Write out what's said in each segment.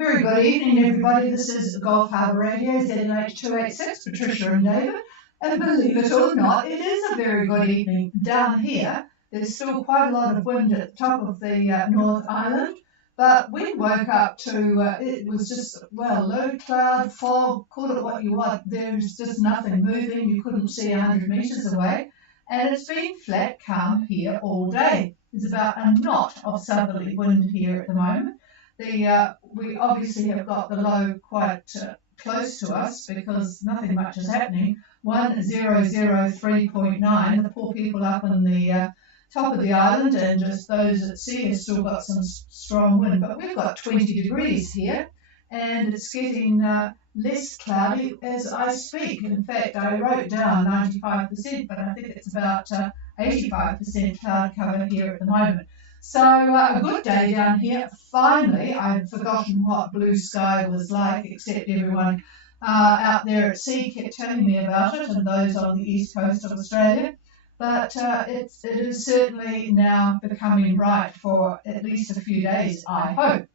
Very good evening, everybody. This is Gulf Harbour Radio, ZNH286, Patricia and David. And believe it or not, it is a very good evening down here. There's still quite a lot of wind at the top of the North Island, but we woke up to, it was just, well, low cloud, fog, call it what you want. There's just nothing moving. You couldn't see 100 metres away. And it's been flat, calm here all day. There's about a knot of southerly wind here at the moment. We obviously have got the low quite close to us because nothing much is happening. 1003.9, the poor people up on the top of the island and just those at sea have still got some strong wind. But we've got 20 degrees here and it's getting less cloudy as I speak. In fact, I wrote down 95%, but I think it's about 85% cloud cover here at the moment. So a good day down here. Finally, I'd forgotten what blue sky was like, except everyone out there at sea kept telling me about it, and those on the east coast of Australia. But it is certainly now becoming right for at least a few days, I hope.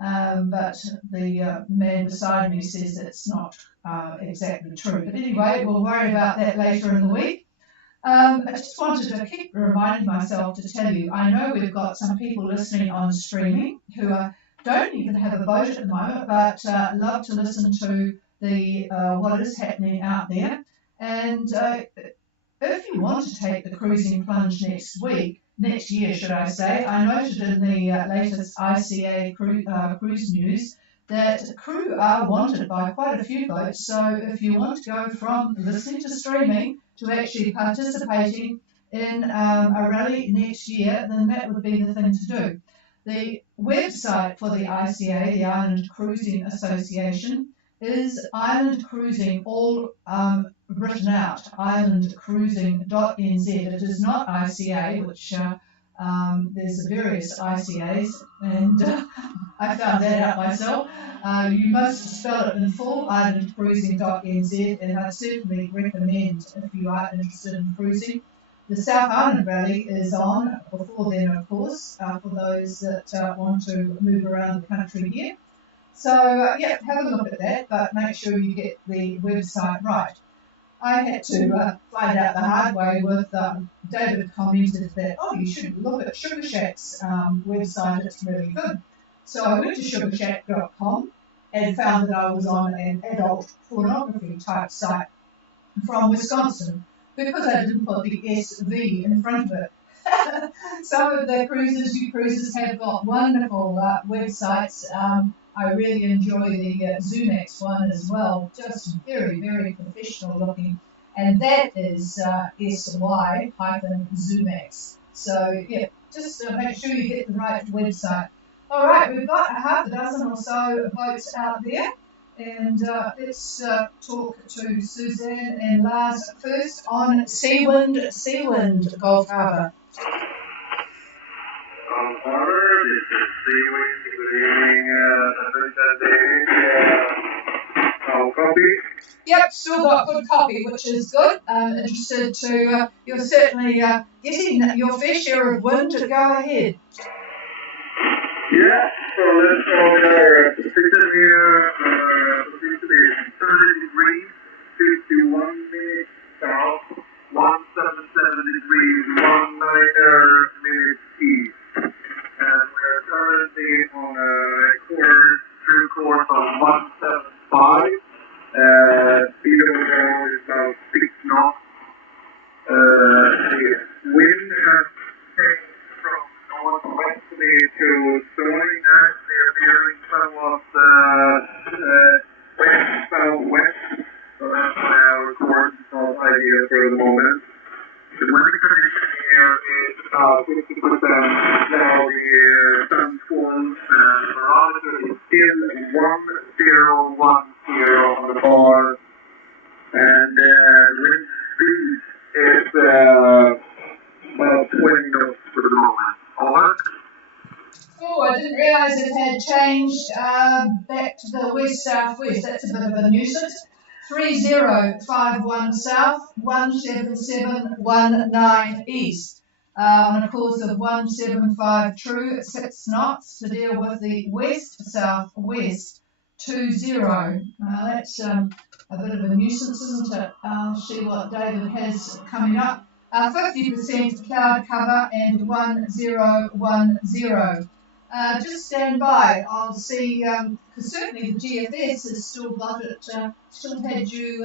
But the man beside me says it's not exactly true. But anyway, we'll worry about that later in the week. I just wanted to keep reminding myself to tell you, I know we've got some people listening on streaming who don't even have a boat at the moment, but love to listen to the what is happening out there. And if you want to take the cruising plunge next year, should I say, I noted in the latest ICA cruise news that crew are wanted by quite a few boats. So if you want to go from listening to streaming to actually participating in a rally next year, then that would be the thing to do. The website for the ICA, the Island Cruising Association, is Island Cruising, all written out, islandcruising.nz. It is not ICA, which there's various ICAs, and I found that out myself. You must spell it in full, islandcruising.nz, and I certainly recommend if you are interested in cruising. The South Island Rally is on before then, of course, for those that want to move around the country here. So, yeah, have a look at that, but make sure you get the website right. I had to find out the hard way with David commented that, oh, you should look at Sugar Shack's website, it's really good. So I went to sugarshack.com and found that I was on an adult pornography type site from Wisconsin because I didn't put the SV in front of it. Some of the cruises have got wonderful websites. I really enjoy the Zoomax one as well, just very, very professional looking. And that is sy-Zoomax. So, yeah, just make sure you get the right website. All right, we've got a half a dozen or so boats out there. And let's talk to Suzanne and Lars first on Seawind, Gulf Harbour. Gulf Harbour, this is Seawind. Good evening, copy? Yep, still got good copy, which is good. Interested to, you're certainly getting your fair share of wind to go ahead. Yeah, so let's go there. Picture here, today 30 degrees, 51 minutes south, 177 degrees, 19 minutes east. And we're currently on a course of 175. Speed of the is about 6 knots. The wind has changed from northwesterly to stormy. They are veering somewhat west-southwest. So that's why our course is not ideal for the moment. The wind condition here is about 50% cloudy here, sun falls, and barometer is still 1010 on the bar, and wind speed is about 20 knots for the moment. Over. Oh, I didn't realise it had changed back to the west-southwest. That's a bit of a nuisance. 3051 south, 17719 east. on a course of 175 true at 6 knots to deal with the west-southwest 20. That's a bit of a nuisance, isn't it? I'll see what David has coming up. 50% cloud cover and 1010. Just stand by. I'll see, because certainly the GFS has still got it, still had you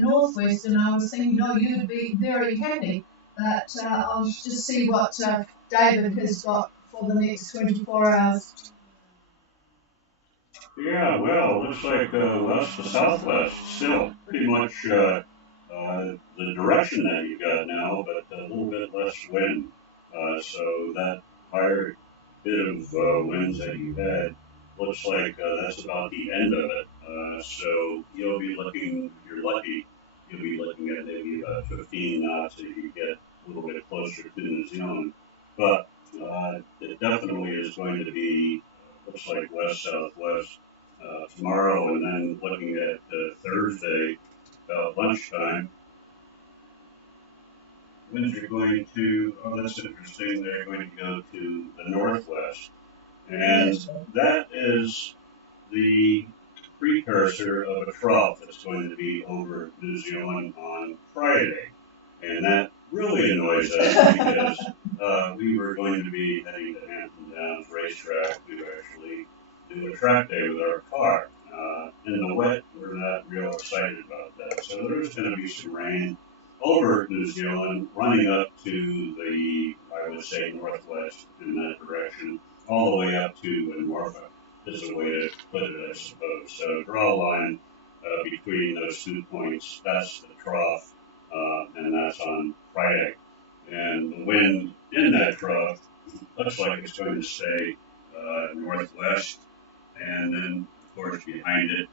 northwest, and I was thinking, oh, you'd be very happy. But I'll just see what David has got for the next 24 hours. Yeah, well, looks like west to southwest still pretty much the direction that you got now, but a little bit less wind. So that higher bit of winds that you had looks like that's about the end of it. So you'll be looking, if you're lucky, you'll be looking at maybe 15 knots if you get a little bit closer to New Zealand. But it definitely is going to be, looks like west-southwest tomorrow, and then looking at Thursday about lunchtime. Winds are going to, oh, that's interesting, they're going to go to the northwest. And that is the precursor of a trough that's going to be over New Zealand on Friday. And that really annoys us because we were going to be heading to Hampton Downs Racetrack to actually do a track day with our car. In the wet, we're not real excited about that. So there's going to be some rain over New Zealand, running up to the, I would say, northwest in that direction, all the way up to Norfolk, is a way to put it, I suppose. So draw a line between those 2 points. That's the trough, and that's on Friday. And the wind in that trough looks like it's going to stay northwest, and then, of course, behind it,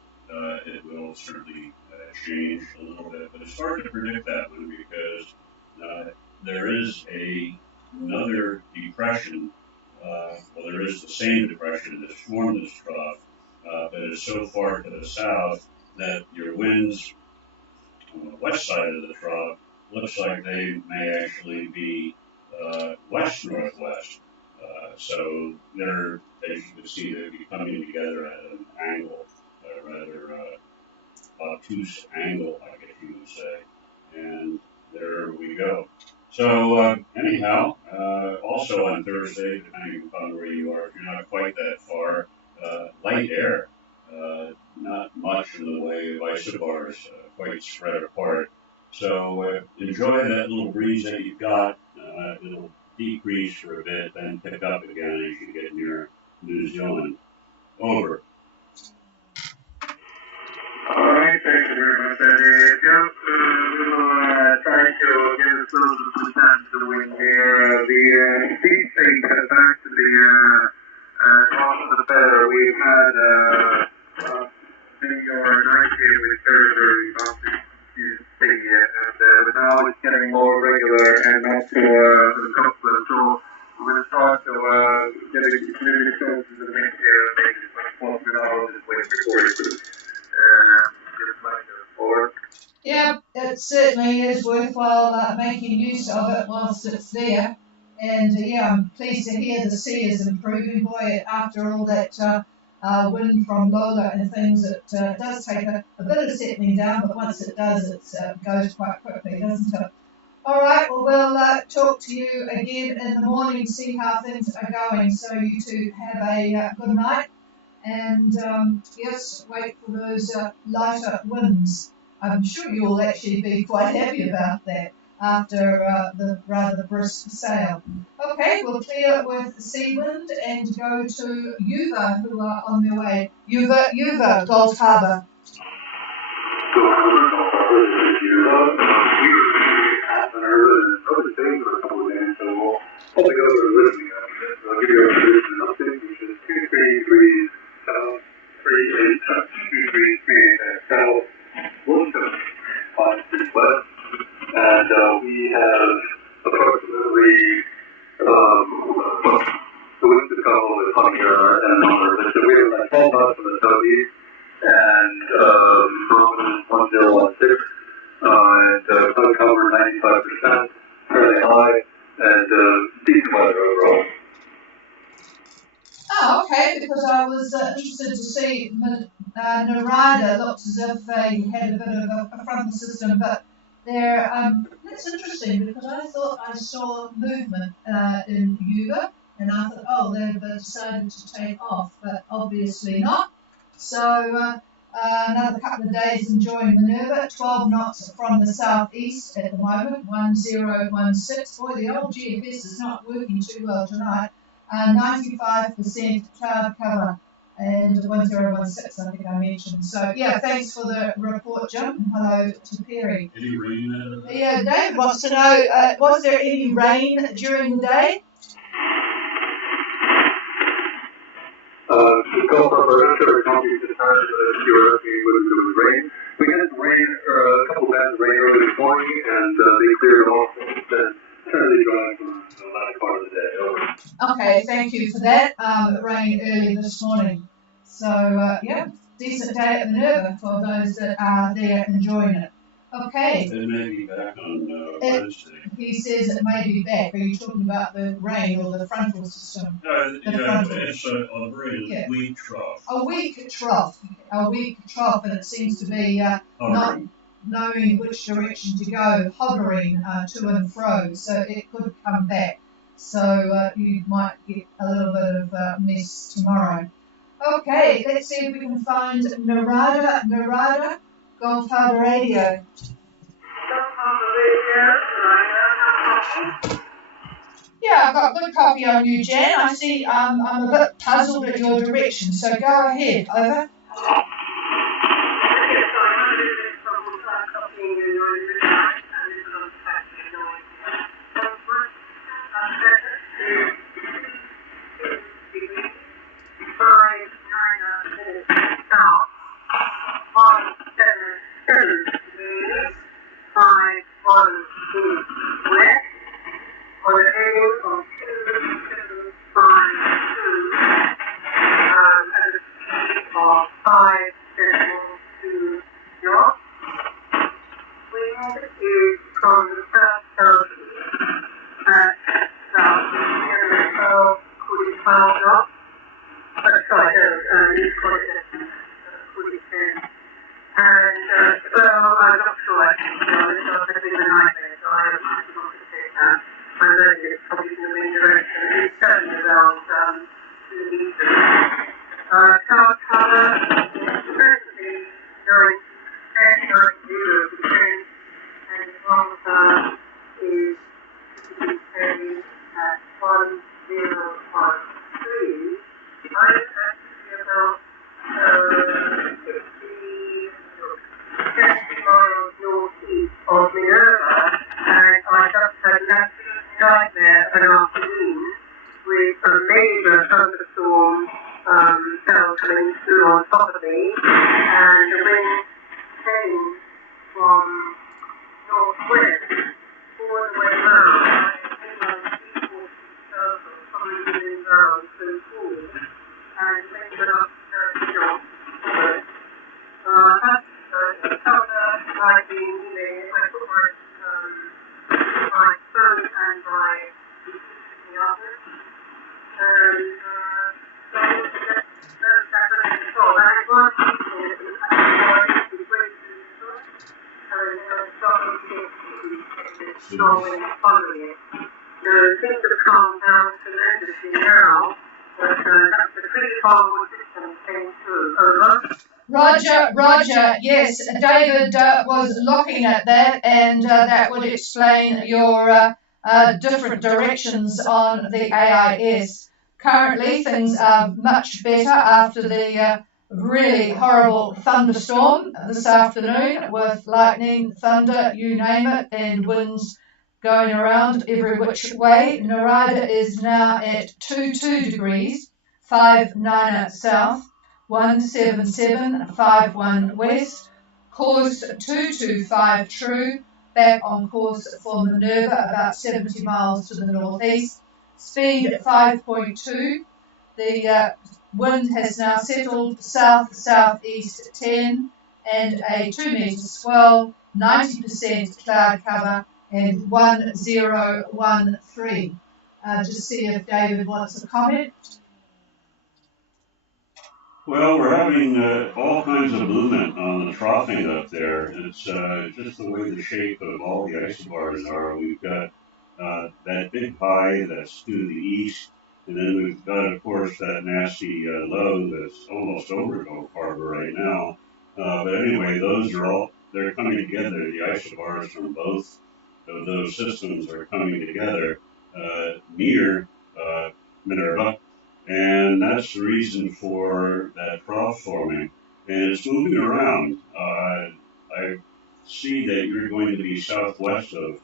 it will certainly change a little bit. But it's hard to predict that one because there is another depression. Well, there is the same depression that formed this trough, but it's so far to the south that your winds on the west side of the trough looks like they may actually be west-northwest. So they're, as you can see, they'll be coming together at an angle, a rather obtuse angle, I guess you would say. And there we go. So anyhow, also on Thursday, depending upon where you are, if you're not quite that far, light air, not much in the way of isobars, quite spread apart. So enjoy that little breeze that you've got. It'll decrease for a bit, then pick up again as you get near New Zealand. Over. All right, thank you very much, Eddie. Yep, we'll try to get as close as we can to the wind here. The speed thing got back to the top of the feather. We've had your night here with very bumpy thing here, and but now it's getting more regular and not so constant. So we're going to start to get a community close to the wind here and make it much more phenomenal this way before it. Yeah, it certainly is worthwhile making use of it whilst it's there. And yeah, I'm pleased to hear the sea is improving. Boy, after all that wind from Lola and things, it does take a bit of settling down, but once it does, it goes quite quickly, doesn't it? All right, well, we'll talk to you again in the morning, see how things are going. So you two have a good night. And yes, wait for those lighter winds. I'm sure you'll actually be quite happy about that after the rather brisk sail. Okay, we'll clear with the sea wind and go to Yuva, who are on their way. Yuva, Gulf Harbour. Half an hour and probably staying for a couple of days, so we'll probably go over a little bit. I'll give you a position update, which is 2 degrees south, 2 degrees south, 175 degrees west, and we have approximately the wind is coupled with coming here and number, but we have like 12 knots from the southeast, and Norman is 1016. And cloud cover 95%, fairly high, and was interested to see Narada looked as if he had a bit of a frontal system, but that's interesting because I thought I saw movement in Yuba, and I thought, oh, they've decided to take off, but obviously not. So another couple of days enjoying Minerva, 12 knots from the southeast at the moment, 1016. Boy, the old GFS is not working too well tonight. 95% cloud cover and 1016, I think I mentioned. So, yeah, thanks for the report, Jim, and hello to Perry. Any rain? Yeah, David wants to know, was there any rain during the day? Gulf Harbour, sure, counties at times, you were asking whether there was rain. We had rain, a couple of bands of rain early this morning, and they cleared off and then fairly dry for the last part of the day. Over. Okay, thank you for that. It rained early this morning. So, yeah, decent day at Minerva for those that are there enjoying it. Okay. It may be back on Wednesday. He says it may be back. Are you talking about the rain or the frontal system? Yeah, it's a very weak trough. A weak trough, and it seems to be not knowing which direction to go, hovering to and fro, so it could come back. So you might get a little bit of mess tomorrow. Okay, let's see if we can find Narada, Gulf Harbour Radio. Yeah, I've got a good copy on you, Jan. I see I'm a bit puzzled at your direction, so go ahead. Over. Roger, yes, David was looking at that, and that would explain your different directions on the AIS. Currently, things are much better after the really horrible thunderstorm this afternoon with lightning, thunder, you name it, and winds going around every which way. Narada is now at 22 degrees, 59 south, 17751 west, course 225 true, back on course for Minerva, about 70 miles to the northeast, speed 5.2. The wind has now settled south-southeast 10 and a 2 metre swell, 90% cloud cover, and 1013. Just see if David wants a comment. Well, we're having all kinds of movement on the troughing up there. It's just the way the shape of all the isobars are. We've got that big high that's to the east, and then we've got, of course, that nasty low that's almost over Gulf Harbor right now. But anyway, those are all, they're coming together. The isobars from both of those systems are coming together near Minerva, and that's the reason for that trough forming. And it's moving around. I see that you're going to be southwest of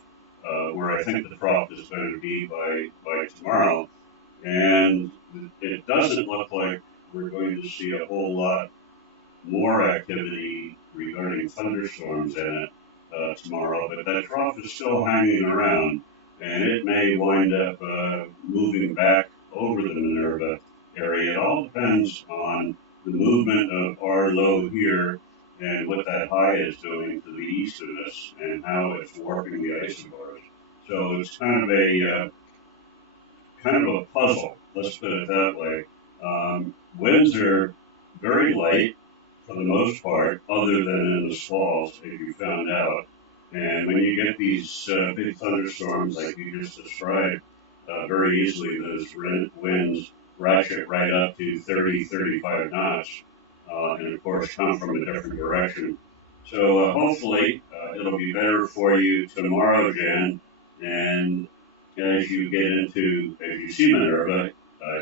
where I think the trough is going to be by tomorrow. And it doesn't look like we're going to see a whole lot more activity regarding thunderstorms in it tomorrow, but that trough is still hanging around, and it may wind up moving back over the Minerva area. It all depends on the movement of our low here and what that high is doing to the east of us and how it's warping the isobars. So it's kind of a puzzle. Let's put it that way. Winds are very light for the most part, other than in the squalls, as you found out. And when you get these big thunderstorms like you just described, very easily those winds ratchet right up to 30, 35 knots, and of course come from a different direction. So hopefully it'll be better for you tomorrow, Jan. And as you see Minerva,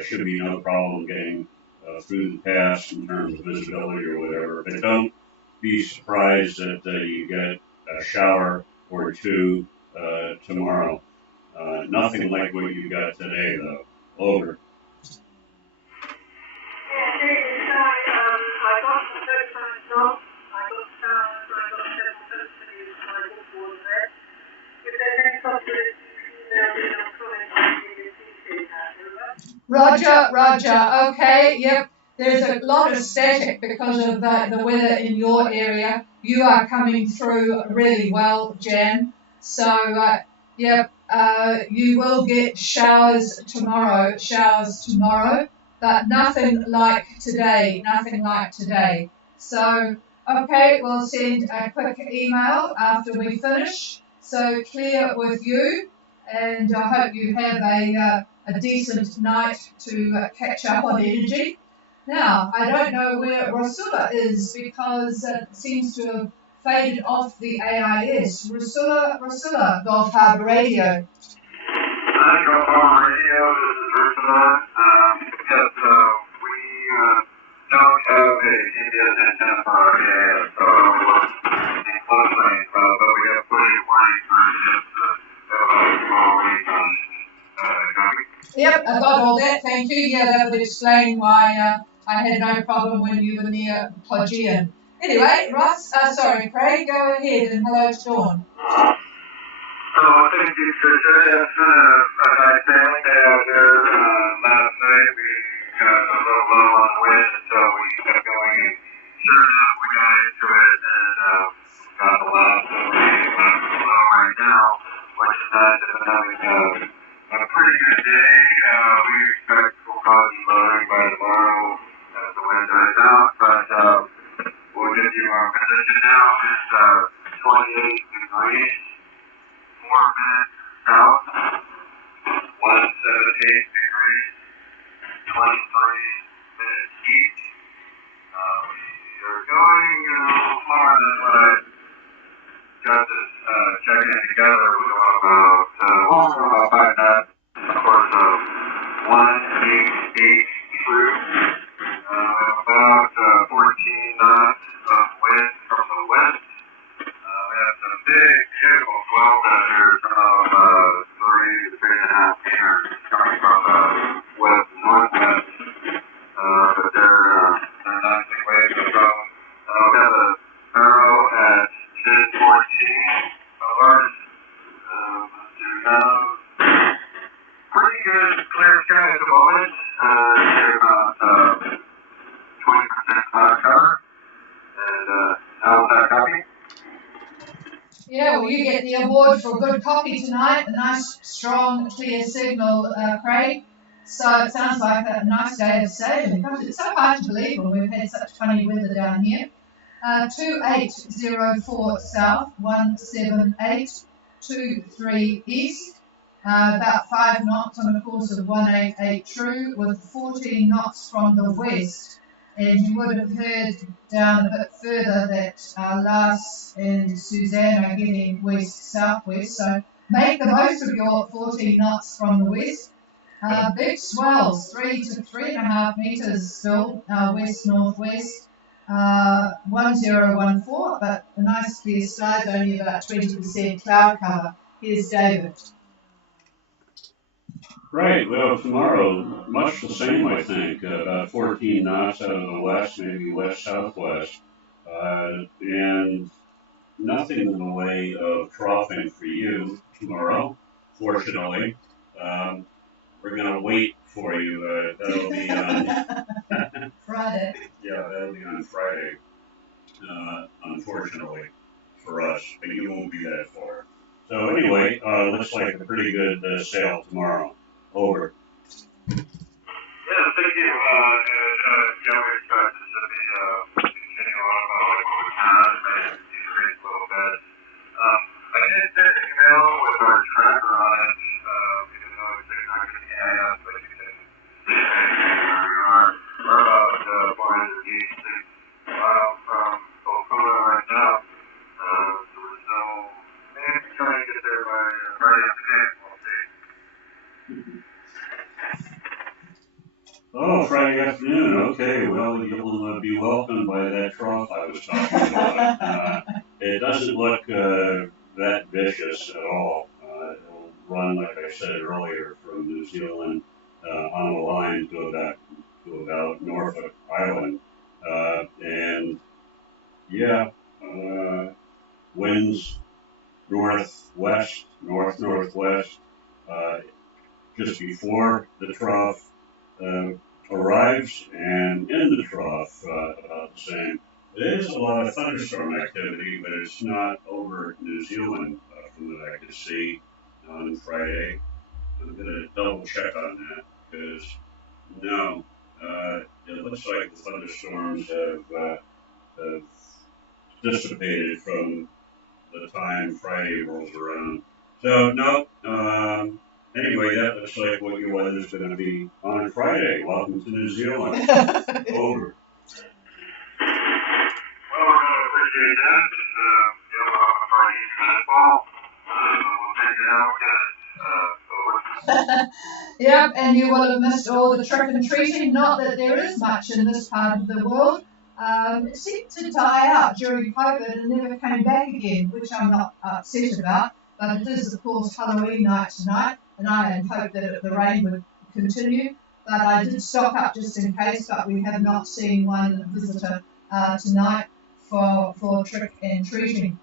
should be no problem getting through the pass in terms of visibility or whatever. But don't be surprised that you get a shower or two tomorrow. Nothing like what you got today, though. Over. Roger, Roger. Okay, yep. There's a lot of static because of the weather in your area. You are coming through really well, Jan. So, yep, you will get showers tomorrow, but nothing like today, So, okay, we'll send a quick email after we finish. So, clear with you, and I hope you have a decent night to catch up on energy. Now, I don't know where Rosula is because it seems to have faded off the AIS. Rosula, Gulf Harbour Radio. Hi, Gulf Harbour Radio. This is Ursula. Yes, we don't have a GPS antenna for our AIS, so we'll be closely, but we have plenty of warning for ships that have a small range on economy. Yep, I got all that, thank you. Yeah, that would explain why I had no problem when you were near Podgian. Anyway, Craig, go ahead and hello to Dawn. Thank you, Tricia. It's been a nice sailing day out here. Last night we got a little low on the wind, so we kept going, and sure enough, we got into it, and got the last low right now, which is nice. It's been having a pretty good day. We expect we'll probably be lowering by tomorrow as the wind dies out, but we'll give you our position now. It's 28 degrees, 4 minutes south, 178 degrees, 23 minutes east. We are going a little slower than what I got this checking together. We're going about 5 knots. Of course, 188 through. We have about 14 knots of wind from the west. We have some big, beautiful swells out here from 3 to 3.5 meters coming from the west northwest. But they're nice big waves of them. We have a arrow at 10:14 of ours. Pretty good clear sky at the moment. They're about 20% cloud cover. And how's that copy? Yeah, well, you get the award for good copy tonight. A nice, strong, clear signal, Craig. So it sounds like a nice day of sailing. Gosh, it's so hard to believe when we've had such funny weather down here. 2804 south, 17823 east. About 5 knots on a course of 188 true, with 14 knots from the west. And you would have heard down a bit further that Lars and Suzanne are getting west-southwest, so make the most of your 14 knots from the west. Big swells, 3 to 3.5 metres still, west-northwest, 1014, but a nice clear skies, only about 20% cloud cover. Here's David. Right, well, tomorrow, much the same, I think. About 14 knots out of the west, maybe west-southwest. And nothing in the way of troughing for you tomorrow, fortunately. We're going to wait for you. That'll be on Friday. Yeah, that'll be on Friday, unfortunately for us, but you won't be that far. So anyway, looks like a pretty good sail tomorrow. Over. Yeah, thank you. Yeah, we expect this to be continuing on like what we've had and decrease a little bit. I did send an email with our tracker on it, even though it's not going to be asked, but you can see where we are. We're about 486 miles from Okula right now. So maybe trying to get there by Friday afternoon. We'll see. Oh, Friday afternoon. Okay, well, you'll be welcomed by that trough I was talking about. It doesn't look that vicious at all. It'll run, like I said earlier, from New Zealand on the line to about Norfolk Island. And yeah, winds northwest, northwest, just before the trough arrives, and in the trough about the same. There's a lot of thunderstorm activity, but it's not over New Zealand from what I could see on Friday. I'm going to double check on that because no, it looks like the thunderstorms have dissipated from the time Friday rolls around. So no, anyway, that looks like what your weather's going to be on Friday. Welcome to New Zealand. Over. Well, I really appreciate that. I'll probably use that ball. We'll take it out again. Yep, and you will have missed all the trick and treating. Not that there is much in this part of the world. It seemed to die out during COVID and never came back again, which I'm not upset about. But it is, of course, Halloween night tonight, and I had hoped that the rain would continue. But I did stock up just in case, but we have not seen one visitor tonight for trick and treating.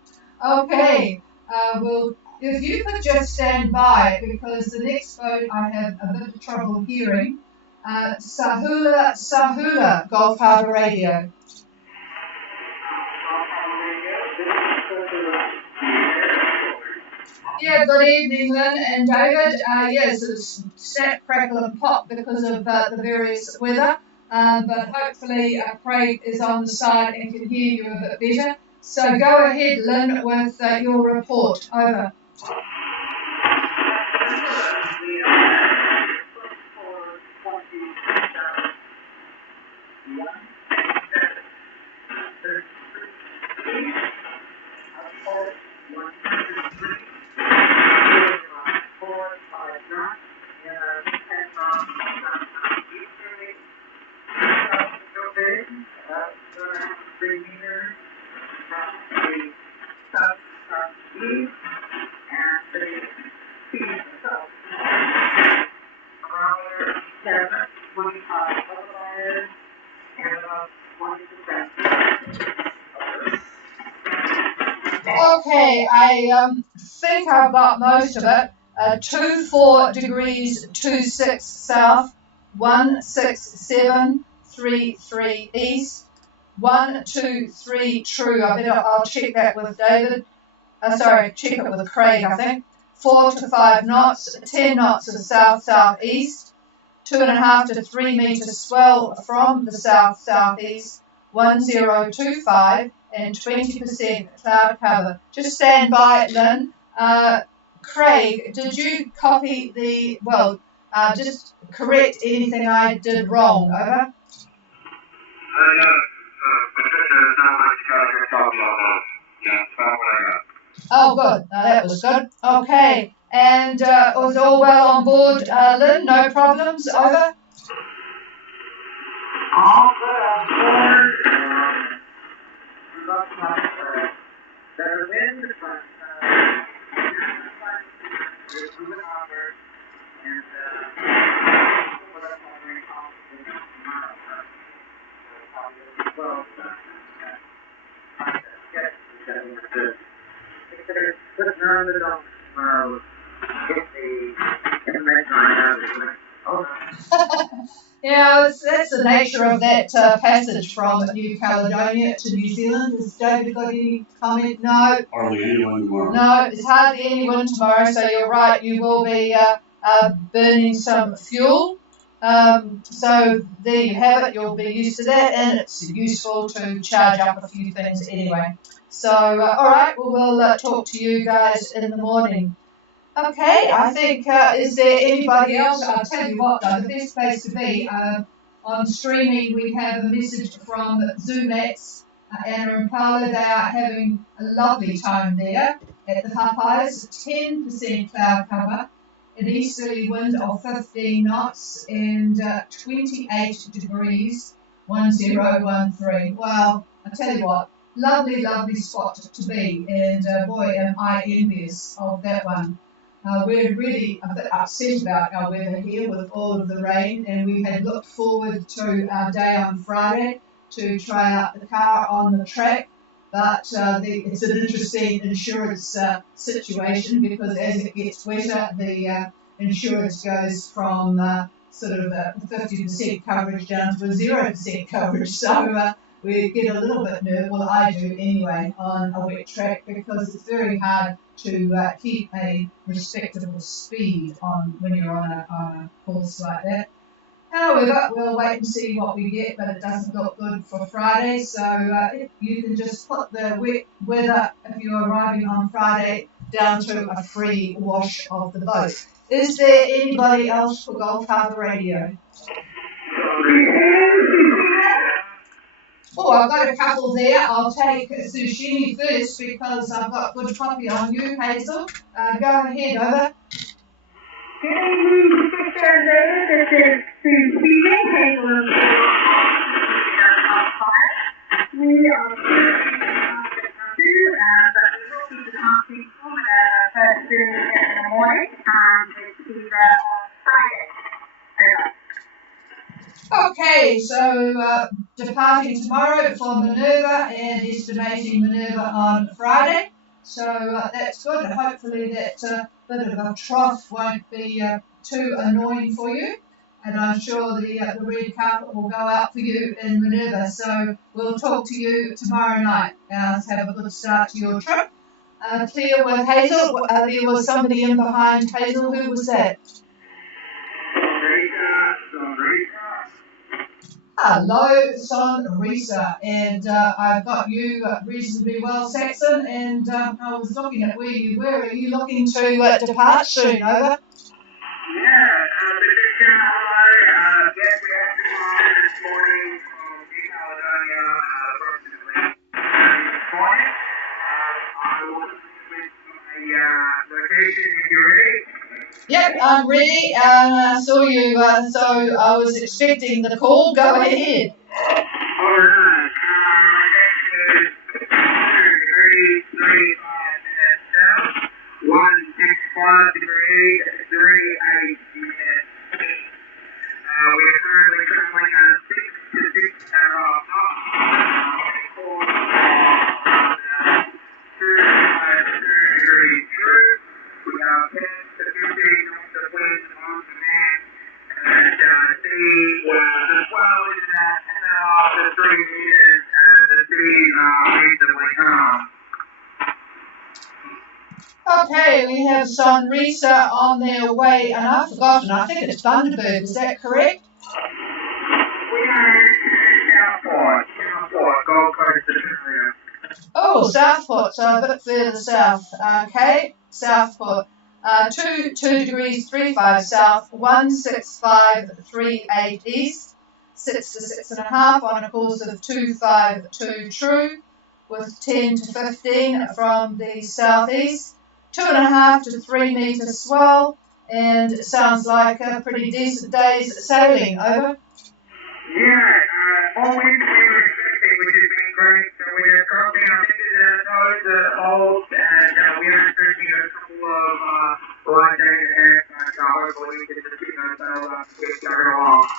Okay, well, if you could just stand by, because the next boat I have a bit of trouble hearing. Sahula, Gulf Harbour Radio. Yeah, good evening, Lynn and David. Yes, it's snap, crackle and pop because of the various weather, but hopefully Craig is on the side and can hear you a bit better. So go ahead, Lynn, with your report. Over. Okay, I think I've got most of it. 24 degrees 26 south, 16733 east, 123 true. I'll check that with David. Check it with Craig, I think. 4 to 5 knots, 10 knots of south-southeast, 2.5 to 3 metres swell from the south-southeast, 1025, and 20% cloud cover. Just stand by, Lynn. Craig, did you copy just correct anything I did wrong, over? Oh, good. That was good. Okay. And was all well on board, Lynn? No problems, over? All good on board. Looks like better wind, but it's moving onward. And what I'm wondering possibly tomorrow. Well, put it around the dome tomorrow. Get the Yeah, that's the nature of that passage from New Caledonia to New Zealand. Has David got any comment? No. Hardly anyone tomorrow. No, there's hardly anyone tomorrow, so you're right, you will be burning some fuel. So there you have it, you'll be used to that, and it's useful to charge up a few things anyway. So, all right, we'll talk to you guys in the morning. Okay, I think, is there anybody else? I'll tell you what, though, the best place to be, on streaming, we have a message from Zoomax, Anna and Paula. They are having a lovely time there at the Popeyes, 10% cloud cover, an easterly wind of 15 knots, and 28 degrees, 1013. Well, I tell you what, lovely, lovely spot to be, and boy, am I envious of that one. We're really a bit upset about our weather here with all of the rain, and we had looked forward to our day on Friday to try out the car on the track, but it's an interesting insurance situation, because as it gets wetter, the insurance goes from sort of 50% coverage down to a 0% coverage. So we get a little bit nervous, well I do anyway, on a wet track, because it's very hard to keep a respectable speed on when you're on a course like that. However, we'll wait and see what we get, but it doesn't look good for Friday, so you can just put the wet weather, if you're arriving on Friday, down to a free wash of the boat. Is there anybody else for Gulf Harbour Radio? Oh, I've got a couple there. I'll take Sushini first because I've got good copy on you, Hazel. Go ahead, over. Good evening, Sister and ladies. This is Sushini, Hazel and we are but we will be talking first thing in the morning and it's either on Friday. Okay, so departing tomorrow for Minerva and estimating Minerva on Friday. So that's good. Hopefully that bit of a trough won't be too annoying for you. And I'm sure the red carpet will go out for you in Minerva. So we'll talk to you tomorrow night. Have a good start to your trip. Clear with Hazel. There was somebody in behind Hazel. Who was that? Hello, Sonrisa, and I've got you reasonably well, Saxon, and I was looking at where you were. Are you looking to depart soon, over? Yeah, yes, we have to fly this morning from New Caledonia, approximately this morning. I will switch my location if you're ready. Yep, I'm ready. I saw you, so I was expecting the call. Go ahead. All right. My next is 335 minutes south, 165 degrees, 38 minutes east. We're currently traveling at 6 to 6.5 knots. 35 degrees true. We have 10 to 15 knots of wind on command. And the swell is at 10.5 to 3 meters, and the sea reasonably calm. Okay, we have Sonrisa on their way, and I've forgotten, I think it's Bundaberg, is that correct? We are Southport, Gold Coast area. Oh, Southport, so a bit further south. Okay, Southport. 2 degrees 35 south, 16538 east, 6 to 6.5 on a course of 252 true, with 10 to 15 from the southeast, 2.5 to 3 metres swell, and it sounds like a pretty decent day's sailing. Over. Yeah, all week we were expecting, which has been great. So we are currently on into the hold, and we are expecting a couple of light days ahead. So hopefully we can just keep ourselves up to get along.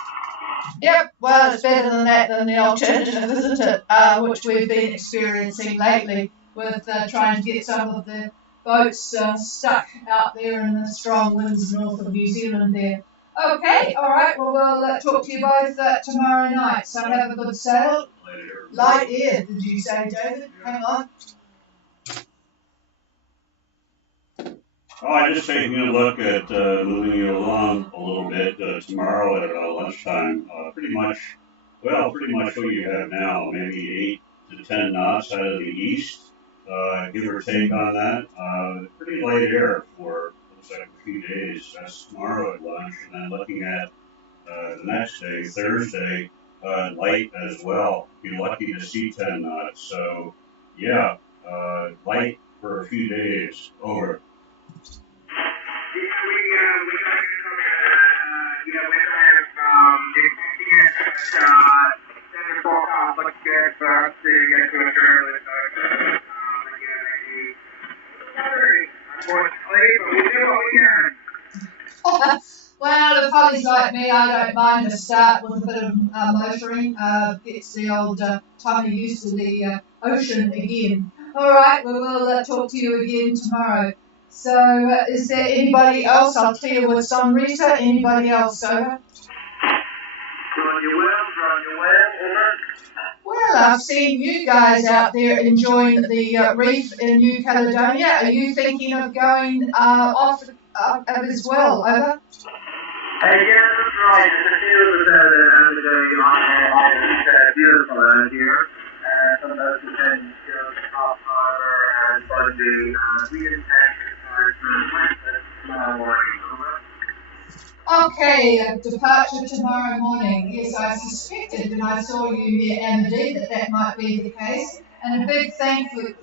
Yep, well, it's better than that than the alternative, isn't it? Which we've been experiencing lately with trying to get some of the boats stuck out there in the strong winds north of New Zealand there. Okay, all right, well, we'll talk to you both tomorrow night, so have a good sail. Light air, did you say, David? Hang on. Oh, I'm just taking a look at moving you along a little bit tomorrow at lunchtime. Pretty much what you have now, maybe 8 to 10 knots out of the east, give or take on that. Pretty light air for looks like a few days. That's tomorrow at lunch, and then looking at the next day, Thursday, light as well. Be lucky to see 10 knots. So, yeah, light for a few days. Over. Well, if Holly's like me, I don't mind to start with a bit of motoring. Gets the old tummy used to the ocean again. All right, we will talk to you again tomorrow. So, is there anybody else? I'll clear with Sonrisa. Anybody else? Over. Well, I've seen you guys out there enjoying the reef in New Caledonia. Are you thinking of going off as well? Over. Yeah, that's right. The field is beautiful out here. Some of those attend Harbour and Bundy. We intend to tomorrow morning. Okay, departure tomorrow morning. Yes, I suspected when I saw you near Amity that might be the case. And a big thank you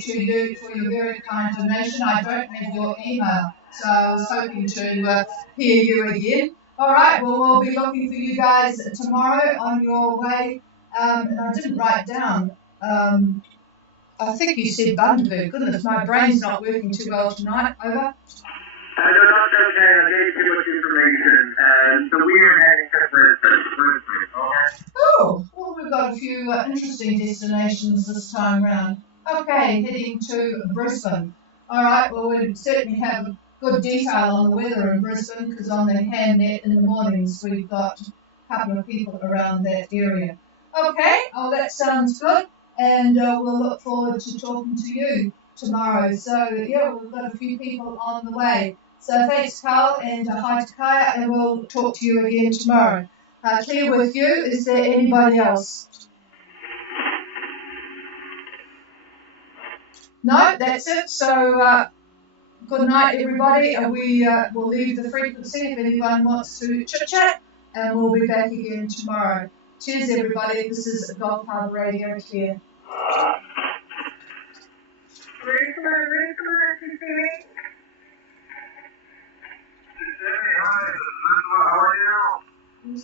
to you for your very kind donation. I don't have your email, so I was hoping to hear you again. All right, well, we'll be looking for you guys tomorrow on your way. And I didn't write down. I think you said Bundaberg. Goodness, my brain's not working too well tonight. Over. No, that's okay. I gave too much information. So we are heading to Brisbane, okay? Oh, well, we've got a few interesting destinations this time round. Okay, heading to Brisbane. All right, well, we certainly have good detail on the weather in Brisbane because on the handnet in the mornings we've got a couple of people around that area. Okay, oh, that sounds good, and we'll look forward to talking to you tomorrow. So, yeah, we've got a few people on the way. So thanks, Carl, and hi to Kaya, and we'll talk to you again tomorrow. Clear with you. Is there anybody else? No, that's it. So good night, everybody. We will leave the frequency if anyone wants to chit-chat, and we'll be back again tomorrow. Cheers, everybody. This is Gulf Harbour Radio Clear. Hi, how are you?